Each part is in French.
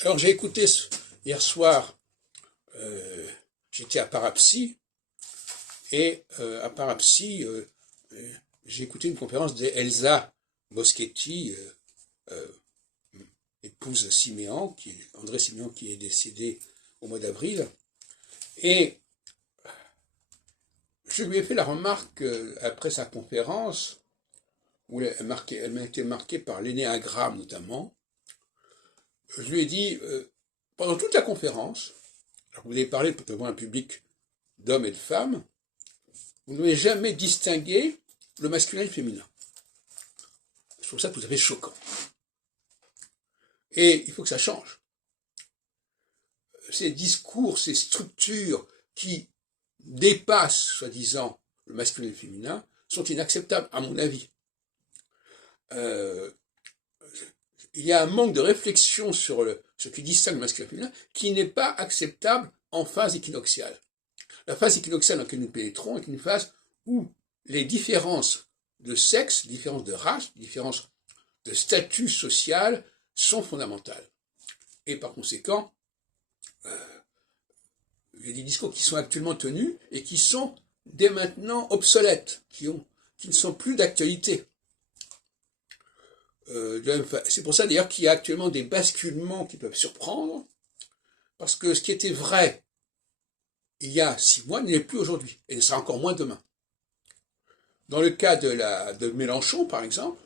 Alors j'ai écouté hier soir, j'étais à Parapsy, et à Parapsy, j'ai écouté une conférence d'Elsa Boschetti, euh, épouse Siméon, André Siméon, qui est décédé au mois d'avril, et je lui ai fait la remarque après sa conférence, où elle m'a été marquée par l'énéagramme notamment. Je lui ai dit, pendant toute la conférence, alors vous avez parlé devant un public d'hommes et de femmes, vous n'avez jamais distingué le masculin et le féminin. Je trouve ça tout à fait choquant. Et il faut que ça change. Ces discours, ces structures qui dépassent, soi-disant, le masculin et le féminin, sont inacceptables, à mon avis. Il y a un manque de réflexion sur ce qui distingue le masculin et le féminin qui n'est pas acceptable en phase équinoxiale. La phase équinoxiale dans laquelle nous pénétrons est une phase où les différences de sexe, les différences de race, les différences de statut social sont fondamentales. Et par conséquent, il y a des discours qui sont actuellement tenus et qui sont dès maintenant obsolètes, qui ne sont plus d'actualité. C'est pour ça d'ailleurs qu'il y a actuellement des basculements qui peuvent surprendre, parce que ce qui était vrai il y a 6 mois n'est plus aujourd'hui, et ne sera encore moins demain. Dans le cas de Mélenchon, par exemple,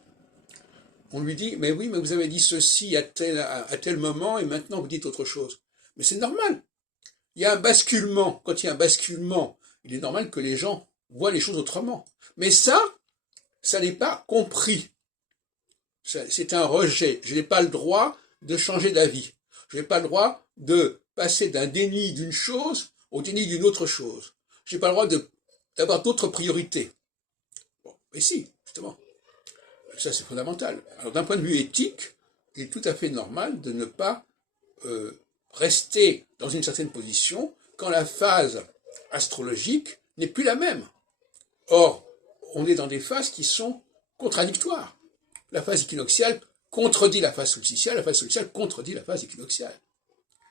on lui dit, mais oui, mais vous avez dit ceci à tel moment, et maintenant vous dites autre chose. Mais c'est normal. Il y a un basculement. Quand il y a un basculement, il est normal que les gens voient les choses autrement. Mais ça n'est pas compris. C'est un rejet. Je n'ai pas le droit de changer d'avis. Je n'ai pas le droit de passer d'un déni d'une chose au déni d'une autre chose. Je n'ai pas le droit d'avoir d'autres priorités. Bon, mais si, justement. Ça, c'est fondamental. Alors, d'un point de vue éthique, il est tout à fait normal de ne pas rester dans une certaine position quand la phase astrologique n'est plus la même. Or, on est dans des phases qui sont contradictoires. La phase équinoxiale contredit la phase solsticiale contredit la phase équinoxiale.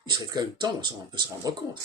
Il serait quand même temps de se rendre compte.